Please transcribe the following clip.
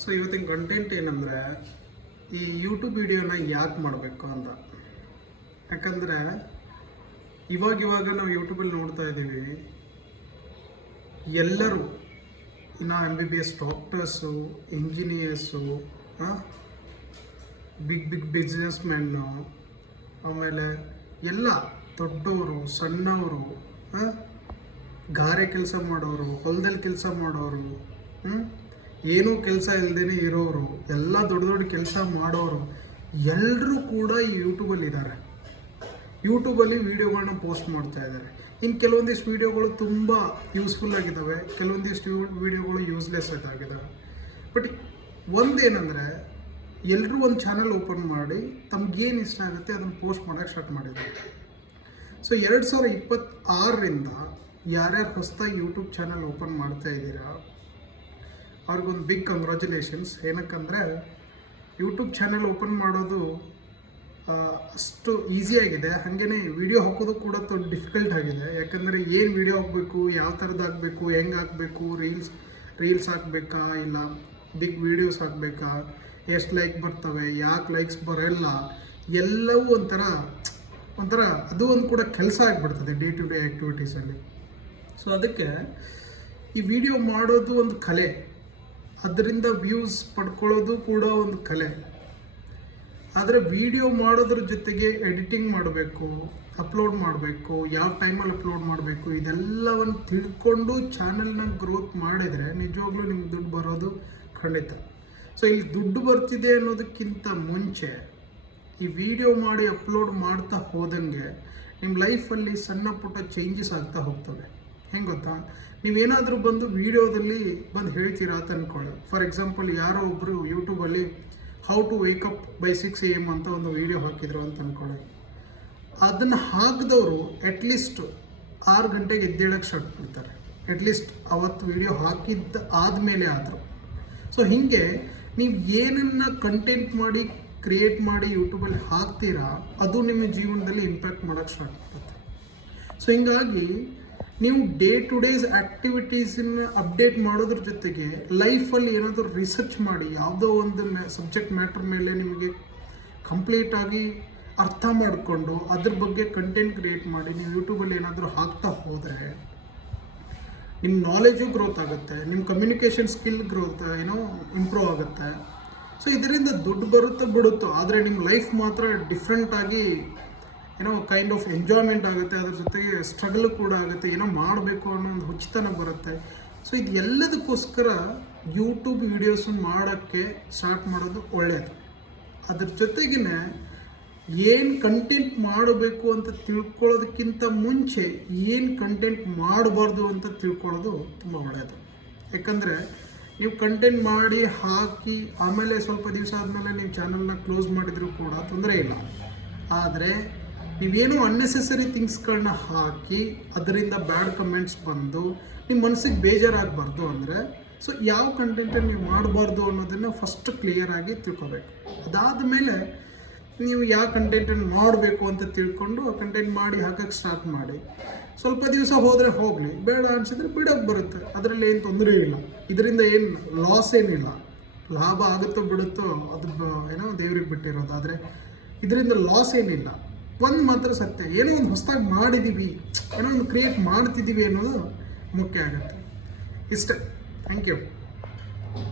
So ಇವತ್ತಿನ content ಏನಂದರೆ ಈ ಯೂಟ್ಯೂಬ್ ವಿಡಿಯೋನ ಯಾಕೆ ಮಾಡಬೇಕು ಅಂತ. ಯಾಕಂದರೆ ಇವಾಗ ನಾವು ಯೂಟ್ಯೂಬಲ್ಲಿ ನೋಡ್ತಾ ಇದ್ದೀವಿ, ಎಲ್ಲರೂ ಇನ್ನು MBBS doctors, engineers, big businessmen, ಆಮೇಲೆ ಎಲ್ಲ ದೊಡ್ಡವರು ಸಣ್ಣವರು, ಗಾರೆ ಕೆಲಸ ಮಾಡೋರು, ಹೊಲದಲ್ಲಿ ಕೆಲಸ ಮಾಡೋರು, ಏನೂ ಕೆಲಸ ಇಲ್ಲದೇ ಇರೋರು, ಎಲ್ಲ ದೊಡ್ಡ ಕೆಲಸ ಮಾಡೋರು ಎಲ್ಲರೂ ಕೂಡ ಈ ಯೂಟ್ಯೂಬಲ್ಲಿದ್ದಾರೆ. ಯೂಟ್ಯೂಬಲ್ಲಿ ವೀಡಿಯೋಗಳನ್ನ ಪೋಸ್ಟ್ ಮಾಡ್ತಾ ಇದ್ದಾರೆ. ಇನ್ನು ಕೆಲವೊಂದಿಷ್ಟು ವೀಡಿಯೋಗಳು ತುಂಬ ಯೂಸ್ಫುಲ್ ಆಗಿದ್ದಾವೆ, ಕೆಲವೊಂದಿಷ್ಟು ವೀಡಿಯೋಗಳು ಯೂಸ್ಲೆಸ್ ಆಗಿದ್ದಾವೆ. ಬಟ್ ಒಂದೇನೆಂದರೆ ಎಲ್ಲರೂ ಒಂದು ಚಾನಲ್ ಓಪನ್ ಮಾಡಿ ತಮಗೇನು ಇಷ್ಟ ಆಗುತ್ತೆ ಅದನ್ನು ಪೋಸ್ಟ್ ಮಾಡೋಕ್ಕೆ ಸ್ಟಾರ್ಟ್ ಮಾಡಿದ್ದಾರೆ. ಸೊ 2026ರಿಂದ ಯಾರ್ಯಾರು ಹೊಸದಾಗಿ ಯೂಟ್ಯೂಬ್ ಚಾನಲ್ ಓಪನ್ ಮಾಡ್ತಾ ಇದ್ದೀರಾ ಅವ್ರಿಗೊಂದು ಬಿಗ್ ಕಂಗ್ರ್ಯಾಚುಲೇಷನ್ಸ್. ಏನಕ್ಕಂದರೆ ಯೂಟ್ಯೂಬ್ ಚಾನಲ್ ಓಪನ್ ಮಾಡೋದು ಅಷ್ಟು ಈಸಿಯಾಗಿದೆ, ಹಾಗೆಯೇ ವಿಡಿಯೋ ಹಾಕೋದು ಕೂಡ ಡಿಫಿಕಲ್ಟ್ ಆಗಿದೆ. ಯಾಕಂದರೆ ಏನು ವಿಡಿಯೋ ಹಾಕಬೇಕು, ಯಾವ ಥರದ್ದು ಹಾಕಬೇಕು, ಹೆಂಗೆ ಹಾಕಬೇಕು, ರೀಲ್ಸ್ ಹಾಕಬೇಕಾ ಇಲ್ಲ ಬಿಗ್ ವೀಡಿಯೋಸ್ ಹಾಕಬೇಕಾ, ಎಷ್ಟು ಲೈಕ್ ಬರ್ತವೆ, ಯಾಕೆ ಲೈಕ್ಸ್ ಬರೋಲ್ಲ, ಎಲ್ಲವೂ ಒಂಥರ ಅದು ಒಂದು ಕೂಡ ಕೆಲಸ ಆಗಿಬಿಡ್ತದೆ ಡೇ ಟು ಡೇ ಆ್ಯಕ್ಟಿವಿಟೀಸಲ್ಲಿ. ಸೊ ಅದಕ್ಕೆ ಈ ವಿಡಿಯೋ ಮಾಡೋದು ಒಂದು ಕಲೆ, ಅದರಿಂದ ವ್ಯೂಸ್ ಪಡ್ಕೊಳ್ಳೋದು ಕೂಡ ಒಂದು ಕಲೆ. ಆದರೆ ವಿಡಿಯೋ ಮಾಡೋದ್ರ ಜೊತೆಗೆ ಎಡಿಟಿಂಗ್ ಮಾಡಬೇಕು, ಅಪ್ಲೋಡ್ ಮಾಡಬೇಕು, ಯಾವ ಟೈಮಲ್ಲಿ ಅಪ್ಲೋಡ್ ಮಾಡಬೇಕು, ಇದೆಲ್ಲವನ್ನು ತಿಳ್ಕೊಂಡು ಚಾನಲ್ನ ಗ್ರೋತ್ ಮಾಡಿದರೆ ನಿಜವಾಗ್ಲೂ ನಿಮ್ಗೆ ದುಡ್ಡು ಬರೋದು ಖಂಡಿತ. ಸೊ ಇಲ್ಲಿ ದುಡ್ಡು ಬರ್ತಿದೆ ಅನ್ನೋದಕ್ಕಿಂತ ಮುಂಚೆ ಈ ವಿಡಿಯೋ ಮಾಡಿ ಅಪ್ಲೋಡ್ ಮಾಡ್ತಾ ಹೋದಂಗೆ ನಿಮ್ಮ ಲೈಫಲ್ಲಿ ಸಣ್ಣ ಪುಟ್ಟ ಚೇಂಜಸ್ ಆಗ್ತಾ ಹೋಗ್ತವೆ. ಹೆಂಗೆ ಗೊತ್ತಾ, ನೀವೇನಾದರೂ ಬಂದು ವೀಡಿಯೋದಲ್ಲಿ ಬಂದು ಹೇಳ್ತೀರಾ ಅಂತ ಅಂದ್ಕೊಳ್ಳಿ. ಫಾರ್ ಎಕ್ಸಾಂಪಲ್ ಯಾರೋ ಒಬ್ಬರು ಯೂಟ್ಯೂಬಲ್ಲಿ how to wake up by 6 AM ಅಂತ ಒಂದು ವೀಡಿಯೋ ಹಾಕಿದ್ರು ಅಂತ ಅಂದ್ಕೊಳ್ಳಿ. ಅದನ್ನು ಹಾಕಿದವರು ಅಟ್ಲೀಸ್ಟ್ 6 ಗಂಟೆಗೆ ಎದ್ದೇಳಕ್ಕೆ ಸ್ಟಾರ್ಟ್ ಮಾಡ್ತಾರೆ, ಅಟ್ಲೀಸ್ಟ್ ಅವತ್ತು ವೀಡಿಯೋ ಹಾಕಿದ್ದ ಆದಮೇಲೆ ಆದರೂ. ಸೊ ಹೀಗೆ ನೀವು ಏನನ್ನು ಕಂಟೆಂಟ್ ಮಾಡಿ ಕ್ರಿಯೇಟ್ ಮಾಡಿ ಯೂಟ್ಯೂಬಲ್ಲಿ ಹಾಕ್ತೀರಾ ಅದು ನಿಮ್ಮ ಜೀವನದಲ್ಲಿ ಇಂಪ್ಯಾಕ್ಟ್ ಮಾಡೋಕ್ಕೆ ಸ್ಟಾರ್ಟ್ ಮಾಡುತ್ತೆ. ಸೊ ಹೀಗಾಗಿ ನೀವು ಡೇ ಟು ಡೇಸ್ ಆ್ಯಕ್ಟಿವಿಟೀಸನ್ನು ಅಪ್ಡೇಟ್ ಮಾಡೋದ್ರ ಜೊತೆಗೆ ಲೈಫಲ್ಲಿ ಏನಾದರೂ ರಿಸರ್ಚ್ ಮಾಡಿ ಯಾವುದೋ ಒಂದು ಸಬ್ಜೆಕ್ಟ್ ಮ್ಯಾಟ್ರ್ ಮೇಲೆ ನಿಮಗೆ ಕಂಪ್ಲೀಟಾಗಿ ಅರ್ಥ ಮಾಡಿಕೊಂಡು ಅದ್ರ ಬಗ್ಗೆ ಕಂಟೆಂಟ್ ಕ್ರಿಯೇಟ್ ಮಾಡಿ ನೀವು ಯೂಟ್ಯೂಬಲ್ಲಿ ಏನಾದರೂ ಹಾಕ್ತಾ ಹೋದರೆ ನಿಮ್ಮ ನಾಲೆಜು ಗ್ರೋತ್ ಆಗುತ್ತೆ, ನಿಮ್ಮ ಕಮ್ಯುನಿಕೇಷನ್ ಸ್ಕಿಲ್ ಗ್ರೋತ್ ಇಂಪ್ರೂವ್ ಆಗುತ್ತೆ. ಸೊ ಇದರಿಂದ ದುಡ್ಡು ಬರುತ್ತೋ ಬಿಡುತ್ತೋ, ಆದರೆ ನಿಮ್ಮ ಲೈಫ್ ಮಾತ್ರ ಡಿಫ್ರೆಂಟಾಗಿ ಕೈಂಡ್ ಆಫ್ ಎಂಜಾಯ್ಮೆಂಟ್ ಆಗುತ್ತೆ, ಅದ್ರ ಜೊತೆಗೆ ಸ್ಟ್ರಗಲ್ ಕೂಡ ಆಗುತ್ತೆ, ಏನೋ ಮಾಡಬೇಕು ಅನ್ನೋ ಒಂದು ಹುಚ್ಚತನ ಬರುತ್ತೆ. ಸೊ ಇದು ಎಲ್ಲದಕ್ಕೋಸ್ಕರ ಯೂಟ್ಯೂಬ್ ವೀಡಿಯೋಸು ಮಾಡೋಕ್ಕೆ ಸ್ಟಾರ್ಟ್ ಮಾಡೋದು ಒಳ್ಳೆಯದು. ಅದ್ರ ಜೊತೆಗೇ ಏನು ಕಂಟೆಂಟ್ ಮಾಡಬೇಕು ಅಂತ ತಿಳ್ಕೊಳ್ಳೋದಕ್ಕಿಂತ ಮುಂಚೆ ಏನು ಕಂಟೆಂಟ್ ಮಾಡಬಾರ್ದು ಅಂತ ತಿಳ್ಕೊಳ್ಳೋದು ತುಂಬ ಒಳ್ಳೆಯದು. ಯಾಕಂದರೆ ನೀವು ಕಂಟೆಂಟ್ ಮಾಡಿ ಹಾಕಿ ಆಮೇಲೆ ಸ್ವಲ್ಪ ದಿವಸ ಆದಮೇಲೆ ನೀವು ಚಾನಲ್ನ ಕ್ಲೋಸ್ ಮಾಡಿದರೂ ಕೂಡ ತೊಂದರೆ ಇಲ್ಲ. ಆದರೆ ನೀವೇನೋ ಅನ್ನೆಸೆಸರಿ ಥಿಂಗ್ಸ್ಗಳನ್ನ ಹಾಕಿ ಅದರಿಂದ ಬ್ಯಾಡ್ ಕಮೆಂಟ್ಸ್ ಬಂದು ನಿಮ್ಮ ಮನಸ್ಸಿಗೆ ಬೇಜಾರಾಗಬಾರ್ದು ಅಂದರೆ ಸೊ ಯಾವ ಕಂಟೆಂಟನ್ನು ನೀವು ಮಾಡಬಾರ್ದು ಅನ್ನೋದನ್ನು ಫಸ್ಟ್ ಕ್ಲಿಯರಾಗಿ ತಿಳ್ಕೊಬೇಕು. ಅದಾದಮೇಲೆ ನೀವು ಯಾವ ಕಂಟೆಂಟನ್ನು ಮಾಡಬೇಕು ಅಂತ ತಿಳ್ಕೊಂಡು ಆ ಕಂಟೆಂಟ್ ಮಾಡಿ ಹಾಕೋಕ್ಕೆ ಸ್ಟಾರ್ಟ್ ಮಾಡಿ. ಸ್ವಲ್ಪ ದಿವಸ ಹೋದರೆ ಹೋಗಲಿ, ಬೇಡ ಅನಿಸಿದ್ರೆ ಬಿಡೋಕ್ಕೆ ಬರುತ್ತೆ, ಅದರಲ್ಲಿ ಏನು ತೊಂದರೆ ಇಲ್ಲ. ಇದರಿಂದ ಏನು ಲಾಸ್ ಏನಿಲ್ಲ, ಲಾಭ ಆಗುತ್ತೋ ಬಿಡುತ್ತೋ ಅದು ದೇವ್ರಿಗೆ ಬಿಟ್ಟಿರೋದು. ಆದರೆ ಇದರಿಂದ ಲಾಸ್ ಏನಿಲ್ಲ. ಒಂದು ಮಾತ್ರ ಸತ್ಯ, ಏನೋ ಒಂದು ಹೊಸದಾಗಿ ಮಾಡಿದ್ದೀವಿ, ಏನೋ ಒಂದು ಕ್ರಿಯೇಟ್ ಮಾಡ್ತಿದ್ದೀವಿ ಅನ್ನೋದು ಮುಖ್ಯ ಆಗುತ್ತೆ. ಇಷ್ಟೇ. Thank you.